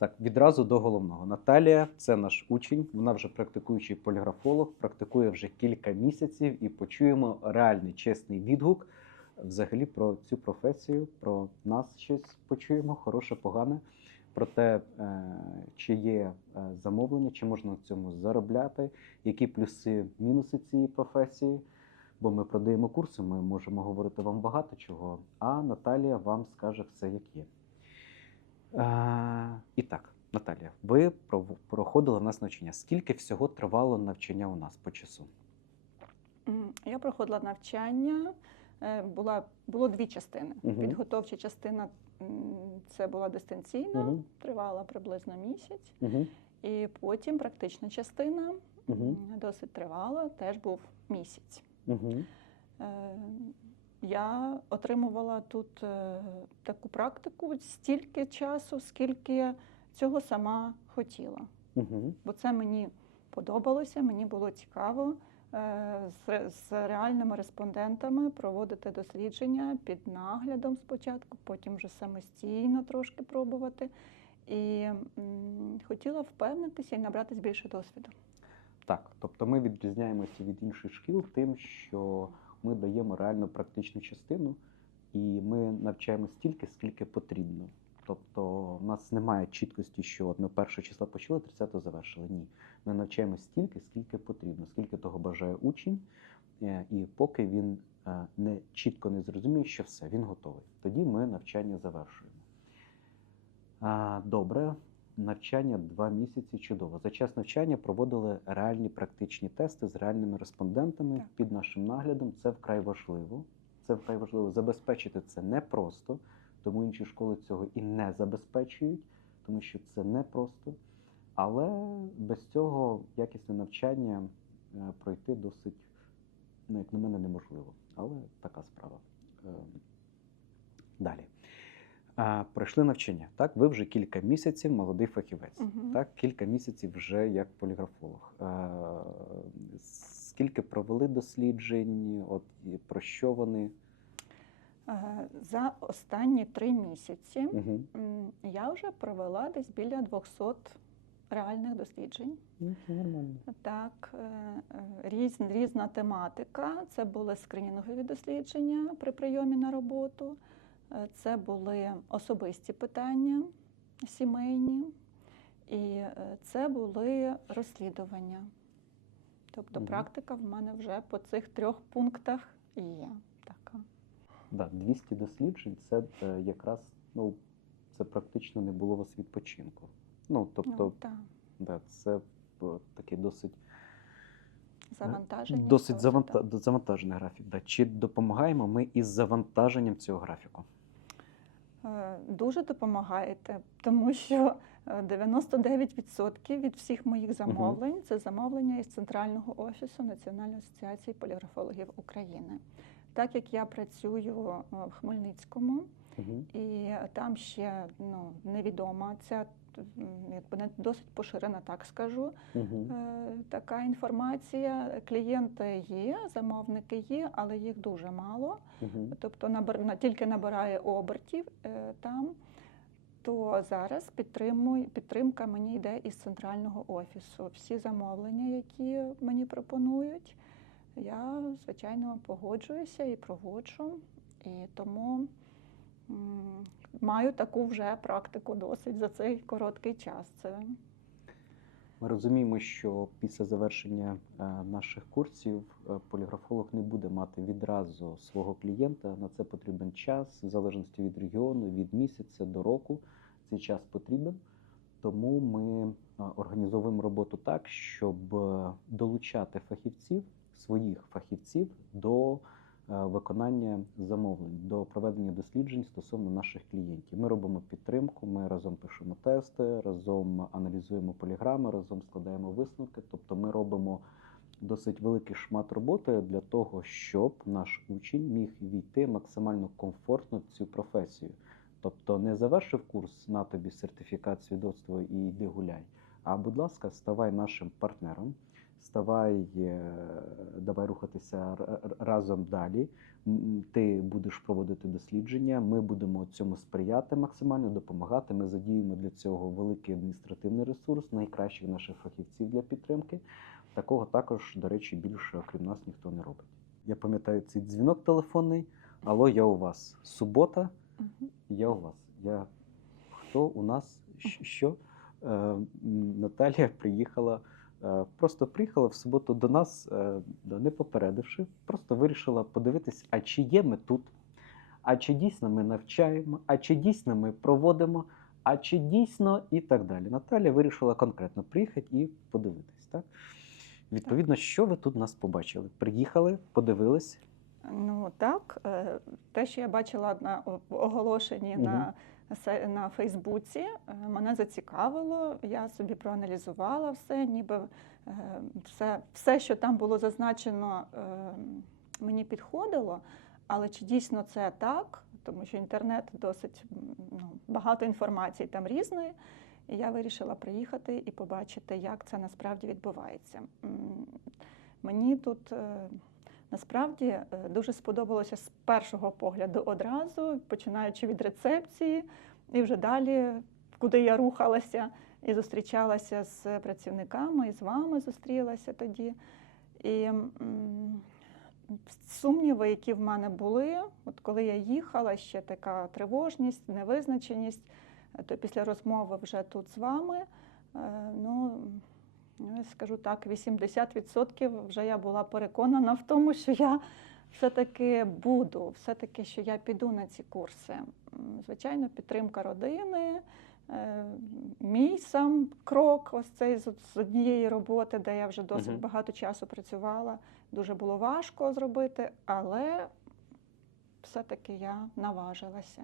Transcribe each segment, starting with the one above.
Так, відразу до головного. Наталія це наш учень. Вона вже практикуючий поліграфолог, практикує вже кілька місяців і почуємо реальний чесний відгук взагалі про цю професію, про нас щось почуємо, хороше, погане, про те, е, чи є е, замовлення, чи можна на цьому заробляти, які плюси, мінуси цієї професії. Бо ми продаємо курси, ми можемо говорити вам багато чого, а Наталія вам скаже все, як є. Е, і так, Наталія, ви проходили в нас навчання. Скільки всього тривало навчання у нас по часу? Я проходила навчання. е, Була, було дві частини. Мгм. Підготовча частина це була дистанційна, Мгм. тривала приблизно місяць. Угу. І потім практична частина Угу. досить тривала, теж був місяць. Угу. Я отримувала тут е, таку практику стільки часу, скільки цього сама хотіла. Угу. бо це мені подобалося, мені було цікаво е, з, з реальними респондентами проводити дослідження під наглядом спочатку, потім вже самостійно трошки пробувати. І м, хотіла впевнитися і набратись більше досвіду. Так, тобто ми відрізняємося від інших шкіл тим, що ми даємо реально практичну частину, і ми навчаємо стільки, скільки потрібно. Тобто, в нас немає чіткості, що от ми перше числа почали, 30 завершили. Ні. Ми навчаємо стільки, скільки потрібно, скільки того бажає учень, е, і поки він е, не чітко не зрозуміє, що все, він готовий. Тоді ми навчання завершуємо. Добре, навчання два місяці чудово. За час навчання проводили реальні практичні тести з реальними респондентами Так. під нашим наглядом. Це вкрай важливо. Це вкрай важливо. Забезпечити це непросто, тому інші школи цього і не забезпечують, тому що це непросто. Але без цього якісне навчання е, пройти досить, ну, як на мене, неможливо. Але така справа. А, пройшли навчання. Так, ви вже кілька місяців молодий фахівець. Мгм. Так, кілька місяців вже як поліграфолог. А, скільки провели досліджень? От про що вони? За останні три місяці Угу. я вже провела десь біля 200 реальних досліджень. Ну, це нормально. Так, е, е, різ, різна тематика. Це були скринінгові дослідження при прийомі на роботу, це були особисті питання, сімейні, і е, це були розслідування. Тобто практика в мене вже по цих трьох пунктах є така. Да, 200 досліджень це е, якраз ну, це практично не було у вас відпочинку. Ну, тобто, Ну, так, да, це е, такий досить завантаження. Досить до- завантажений графік. Да. Чи допомагаємо ми із завантаженням цього графіку? Е, Дуже допомагаєте, тому що е, 99% від всіх моїх замовлень це замовлення із центрального офісу Національної асоціації поліграфологів України. Так як я працюю е, в Хмельницькому, і там ще ну, невідома ця якби не досить поширена, так скажу. Угу. Така інформація. Клієнти є, замовники є, але їх дуже мало Угу. тобто набир, на- тільки набирає обертів е, там, то зараз підтримуй, підтримка мені йде із центрального офісу. Всі замовлення, які мені пропонують, я, звичайно, погоджуюся і проводжу. І тому маю таку вже практику досить за цей короткий час. Це Ми розуміємо, що після завершення е, наших курсів е, поліграфолог не буде мати відразу свого клієнта. На це потрібен час, в залежності від регіону, від місяця до року. Цей час потрібен. Тому ми е, організовуємо роботу так, щоб долучати фахівців, своїх фахівців до виконання замовлень, до проведення досліджень стосовно наших клієнтів. Ми робимо підтримку, ми разом пишемо тести, разом аналізуємо поліграми, разом складаємо висновки. Тобто ми робимо досить великий шмат роботи для того, щоб наш учень міг війти максимально комфортно в цю професію. Тобто не завершив курс на тобі сертифікат, свідоцтво і йди гуляй. А будь ласка, ставай нашим партнером, ставай, е, давай рухатися разом далі. ти будеш проводити дослідження, ми будемо цьому сприяти максимально, допомагати. Ми задіємо для цього великий адміністративний ресурс, найкращих наших фахівців для підтримки. Такого також, до речі, більше, окрім нас, ніхто не робить. Я пам'ятаю цей дзвінок телефонний. Алло, я у вас. Субота, я у вас. Я хто у нас? Що? Е, Наталія приїхала. Е, Просто приїхала в суботу до нас, е, не попередивши, просто вирішила подивитись, а чи є ми тут, а чи дійсно ми навчаємо, а чи дійсно ми проводимо, а чи дійсно і так далі. Наталія вирішила конкретно приїхати і подивитись. Так? Відповідно, що ви тут нас побачили? Приїхали, подивились. Ну так, е, те, що я бачила на оголошенні Мгм. на, на Фейсбуці, е, мене зацікавило. Я собі проаналізувала все, ніби е, все, все, що там було зазначено, е, мені підходило. Але чи дійсно це так? Тому що інтернет досить ну, багато інформації там різної. І я вирішила приїхати і побачити, як це насправді відбувається. Мені тут насправді е, дуже сподобалося з першого погляду одразу, починаючи від рецепції, і вже далі, куди я рухалася і зустрічалася з працівниками, і з вами зустрілася тоді. І сумніви, які в мене були, от коли я їхала, ще така тривожність, невизначеність, е, то після розмови вже тут з вами, е, ну, я скажу так, 80% вже я була переконана в тому, що я все-таки буду, все-таки, що я піду на ці курси. Звичайно, підтримка родини. е, Мій сам крок, ось цей з однієї роботи, де я вже досить Мгм. багато часу працювала, дуже було важко зробити, але все-таки я наважилася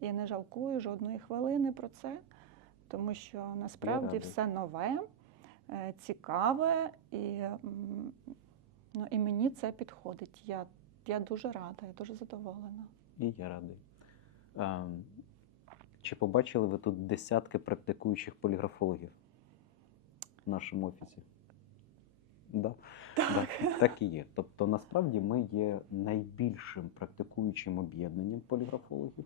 і не жалкую жодної хвилини про це, тому що насправді все нове, цікаве, і, ну, і мені це підходить. Я, я дуже рада, я дуже задоволена. І я радий. А, чи побачили ви тут десятки практикуючих поліграфологів в нашому офісі? Да? Так. так і є. Тобто, насправді ми є найбільшим практикуючим об'єднанням поліграфологів.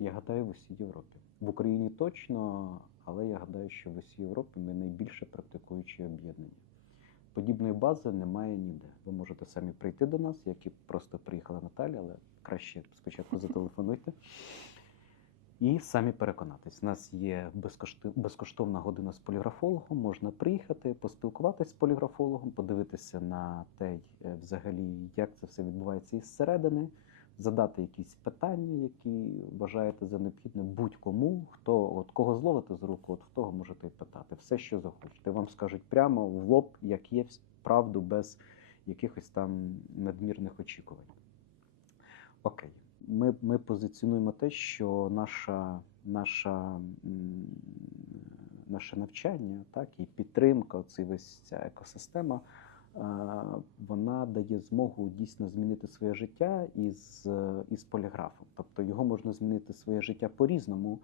Я гадаю, в усій Європі. В Україні точно, але я гадаю, що в усій Європі ми найбільше практикуючі об'єднання. Подібної бази немає ніде. Ви можете самі прийти до нас, як і просто приїхала Наталя, але краще спочатку зателефонуйте. І самі переконатись. У нас є безкоштовна година з поліграфологом. Можна приїхати, поспілкуватися з поліграфологом, подивитися на те, е, взагалі, як це все відбувається із середини, задати якісь питання, які вважаєте за необхідне будь-кому, хто от кого зловите з руку, от в того можете питати. Все, що захочете. Вам скажуть прямо в лоб, як є правду, без якихось там надмірних очікувань. Окей. Ми, ми позиціонуємо те, що наша, наша, наше навчання, так, і підтримка, оці весь ця екосистема, вона дає змогу дійсно змінити своє життя із, е, із поліграфом. Тобто його можна змінити своє життя по-різному,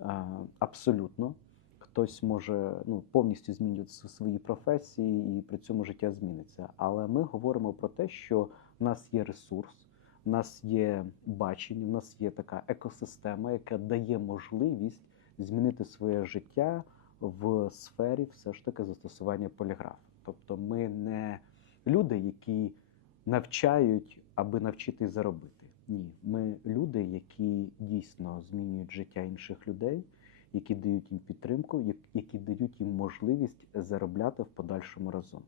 е, абсолютно. Хтось може ну, повністю змінювати свої професії, і при цьому життя зміниться. Але ми говоримо про те, що в нас є ресурс, в нас є бачення, в нас є така екосистема, яка дає можливість змінити своє життя в сфері все ж таки застосування поліграфу. Тобто ми не люди, які навчають, аби навчити заробити. Ні, ми люди, які дійсно змінюють життя інших людей, які дають їм підтримку, які дають їм можливість заробляти в подальшому разом.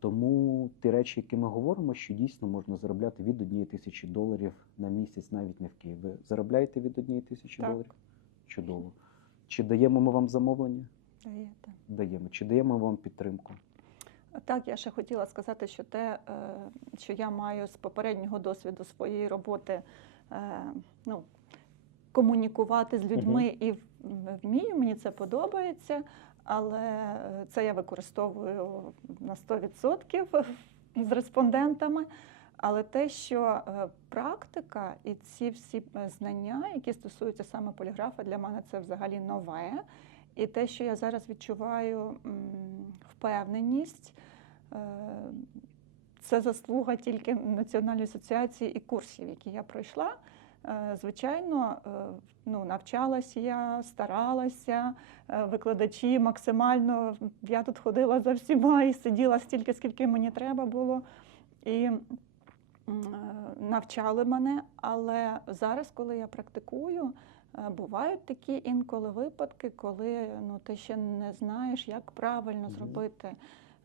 Тому ті речі, які ми говоримо, що дійсно можна заробляти від однієї тисячі доларів на місяць, навіть не в Києві. Ви заробляєте від однієї тисячі доларів? Чудово. Чи даємо ми вам замовлення? Даєте. Даємо. Чи даємо вам підтримку? Так, я ще хотіла сказати, що те, е, що я маю з попереднього досвіду своєї роботи, е, ну, комунікувати з людьми і вмію, мені це подобається, але е, це я використовую на 100% з респондентами. Але те, що практика і ці всі знання, які стосуються саме поліграфа, для мене це взагалі нове. І те, що я зараз відчуваю впевненість, е, це заслуга тільки Національної асоціації і курсів, які я пройшла. Е, Звичайно, е, ну, навчалася я, старалася, викладачі максимально. Я тут ходила за всіма і сиділа стільки, скільки мені треба було. І навчали мене. Але зараз, коли я практикую, бувають такі інколи випадки, коли ну, ти ще не знаєш, як правильно зробити.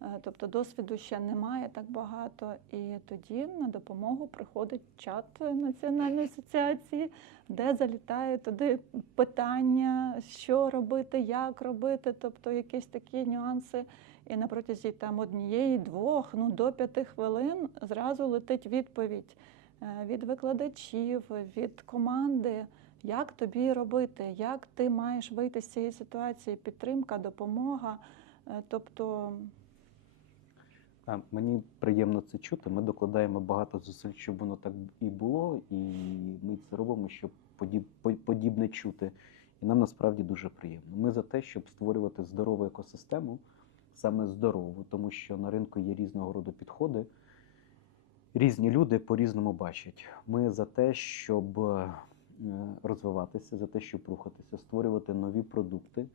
Е, Тобто досвіду ще немає так багато, і тоді на допомогу приходить чат Національної асоціації, де залітає туди питання, що робити, як робити, тобто якісь такі нюанси. І на протязі там однієї, двох, ну до п'яти хвилин зразу летить відповідь е, від викладачів, від команди, як тобі робити, як ти маєш вийти з цієї ситуації, підтримка, допомога. Е, Тобто Мені приємно це чути. Ми докладаємо багато зусиль, щоб воно так і було, і ми це робимо, щоб подібне чути. І нам насправді дуже приємно. Ми за те, щоб створювати здорову екосистему, саме здорову, тому що на ринку є різного роду підходи. Різні люди по-різному бачать. Ми за те, щоб е, розвиватися, за те, щоб рухатися, створювати нові продукти,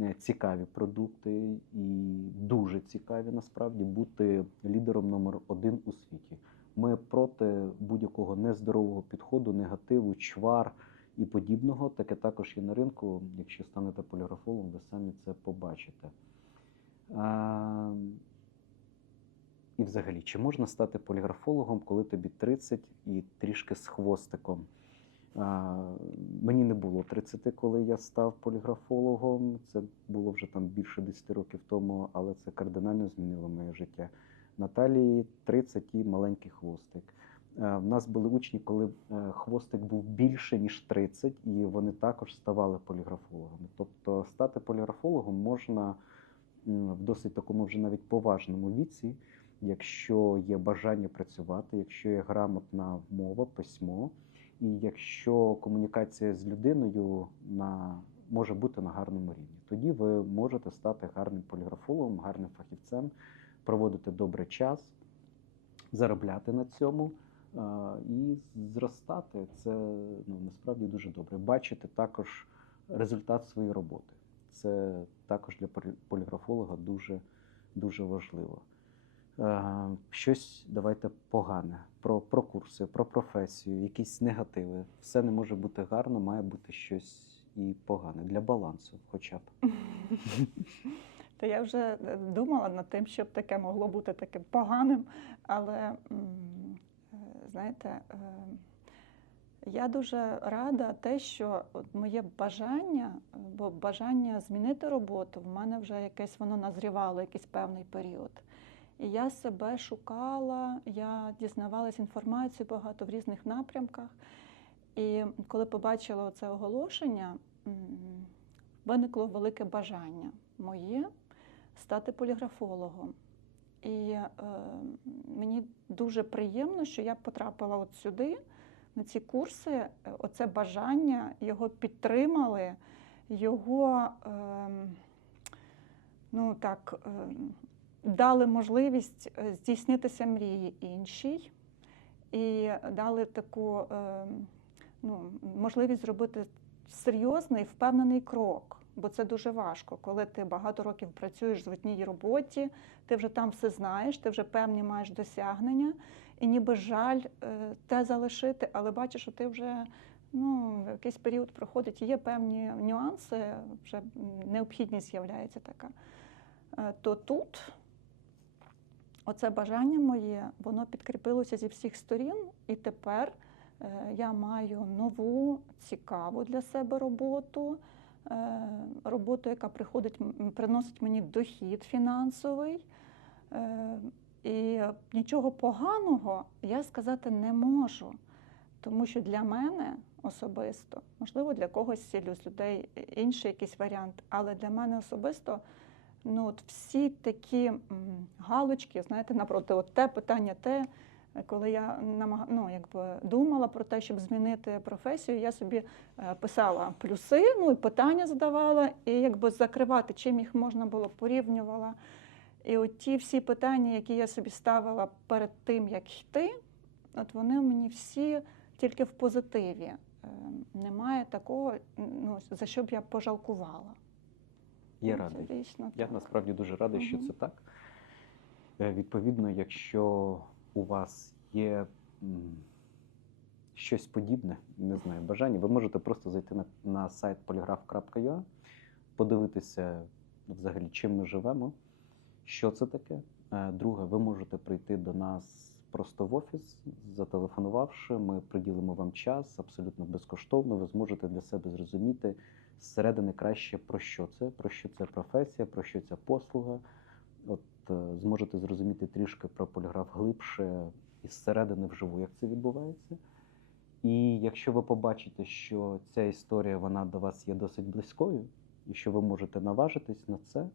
е, цікаві продукти і дуже цікаві насправді бути лідером номер один у світі. Ми проти будь-якого нездорового підходу, негативу, чвар і подібного. Таке також є на ринку. Якщо станете поліграфологом, ви самі це побачите. А, і взагалі, чи можна стати поліграфологом, коли тобі 30 і трішки з хвостиком? Мені не було 30, коли я став поліграфологом. Це було вже там більше 10 років тому, але це кардинально змінило моє життя. Наталії 30 і маленький хвостик. Е, В нас були учні, коли е, хвостик був більше, ніж 30, і вони також ставали поліграфологами. Тобто стати поліграфологом можна в досить такому вже навіть поважному віці, якщо є бажання працювати, якщо є грамотна мова, письмо, і якщо комунікація з людиною на, може бути на гарному рівні. Тоді ви можете стати гарним поліграфологом, гарним фахівцем, проводити добре час, заробляти на цьому і зростати. Це ну, насправді дуже добре. Бачити також результат своєї роботи. Це також для полі- поліграфолога дуже, дуже важливо. Е, Щось давайте погане про, про курси, про професію, якісь негативи. Все не може бути гарно, має бути щось і погане для балансу, хоча б. То я вже е, думала над тим, щоб таке могло бути таким поганим. Але е, знаєте, е, я дуже рада те, що моє бажання, бо бажання змінити роботу в мене вже якесь воно назрівало, якийсь певний період. І я себе шукала, я дізнавалася інформацію багато в різних напрямках. І коли побачила це оголошення, виникло велике бажання моє стати поліграфологом. І е, мені дуже приємно, що я потрапила от сюди, на ці курси. Оце бажання його підтримали, його е, ну, так, е, дали можливість е, здійснитися мрії іншій, і дали таку е, ну, можливість зробити серйозний впевнений крок. Бо це дуже важко, коли ти багато років працюєш в одній роботі, ти вже там все знаєш, ти вже певні маєш досягнення, і ніби жаль е, те залишити, але бачиш, що ти вже ну, якийсь період проходить, є певні нюанси, вже необхідність з'являється така. То тут оце бажання моє, воно підкріпилося зі всіх сторін, і тепер е, я маю нову, цікаву для себе роботу е, роботу, яка приходить, приносить мені дохід фінансовий. Е, І нічого поганого я сказати не можу, тому що для мене особисто, можливо, для когось з людей інший якийсь варіант, але для мене особисто ну, от всі такі галочки, знаєте, напроти, от те питання, те, коли я намаг... ну, якби думала про те, щоб змінити професію, я собі е, писала плюси, ну і питання задавала, і якби закривати, чим їх можна було порівнювала. І от ті всі питання, які я собі ставила перед тим, як йти, от вони мені всі тільки в позитиві. Е, Немає такого, ну, за що б я пожалкувала. Я Ну, радий. Дійсно, Я так. насправді дуже радий, що це так. Е, Відповідно, якщо у вас є щось подібне, не знаю, бажання, ви можете просто зайти на, на сайт polygraph.ua, подивитися взагалі, чим ми живемо, що це таке. Е, Друге, ви можете прийти до нас просто в офіс, зателефонувавши, ми приділимо вам час абсолютно безкоштовно. Ви зможете для себе зрозуміти зсередини краще про що це, про що це професія, про що ця послуга. От е, зможете зрозуміти трішки про поліграф глибше і зсередини вживу, як це відбувається. І якщо ви побачите, що ця історія вона до вас є досить близькою, і що ви можете наважитись на це,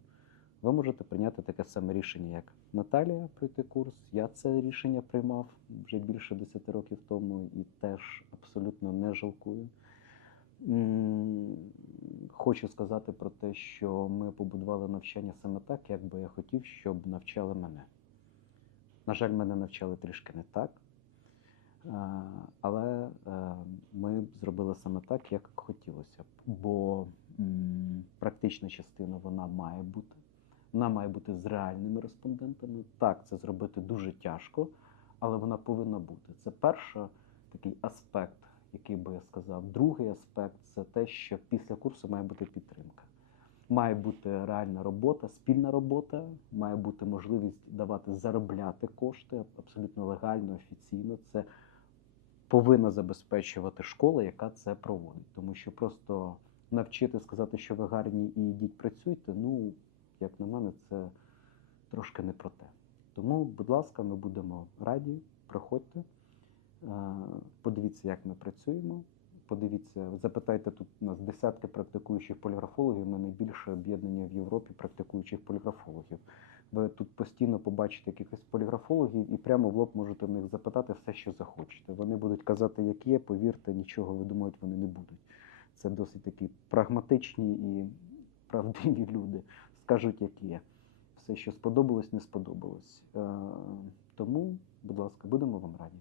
ви можете прийняти таке саме рішення, як Наталія пройти курс. Я це рішення приймав вже більше 10 років тому і теж абсолютно не жалкую. Хочу сказати про те, що ми побудували навчання саме так, як би я хотів, щоб навчали мене. На жаль, мене навчали трішки не так. Але е, ми зробили саме так, як хотілося б. Бо практична частина вона має бути. Вона має бути з реальними респондентами. Так, це зробити дуже тяжко, але вона повинна бути. Це перший такий аспект, який би я сказав. Другий аспект це те, що після курсу має бути підтримка. Має бути реальна робота, спільна робота, має бути можливість давати заробляти кошти абсолютно легально, офіційно. Це повинна забезпечувати школа, яка це проводить. Тому що просто навчити сказати, що ви гарні і йдіть працюйте, ну, як на мене, це трошки не про те. Тому, будь ласка, ми будемо раді, приходьте, подивіться, як ми працюємо. Подивіться, запитайте тут у нас десятки практикуючих поліграфологів. Ми найбільше об'єднання в Європі практикуючих поліграфологів. Ви тут постійно побачите якихось поліграфологів і прямо в лоб можете в них запитати все, що захочете. Вони будуть казати, як є, повірте, нічого видумувати вони не будуть. Це досить такі прагматичні і правдиві люди. Скажуть, як є. Все, що сподобалось, не сподобалось. Е, Тому, будь ласка, будемо вам раді.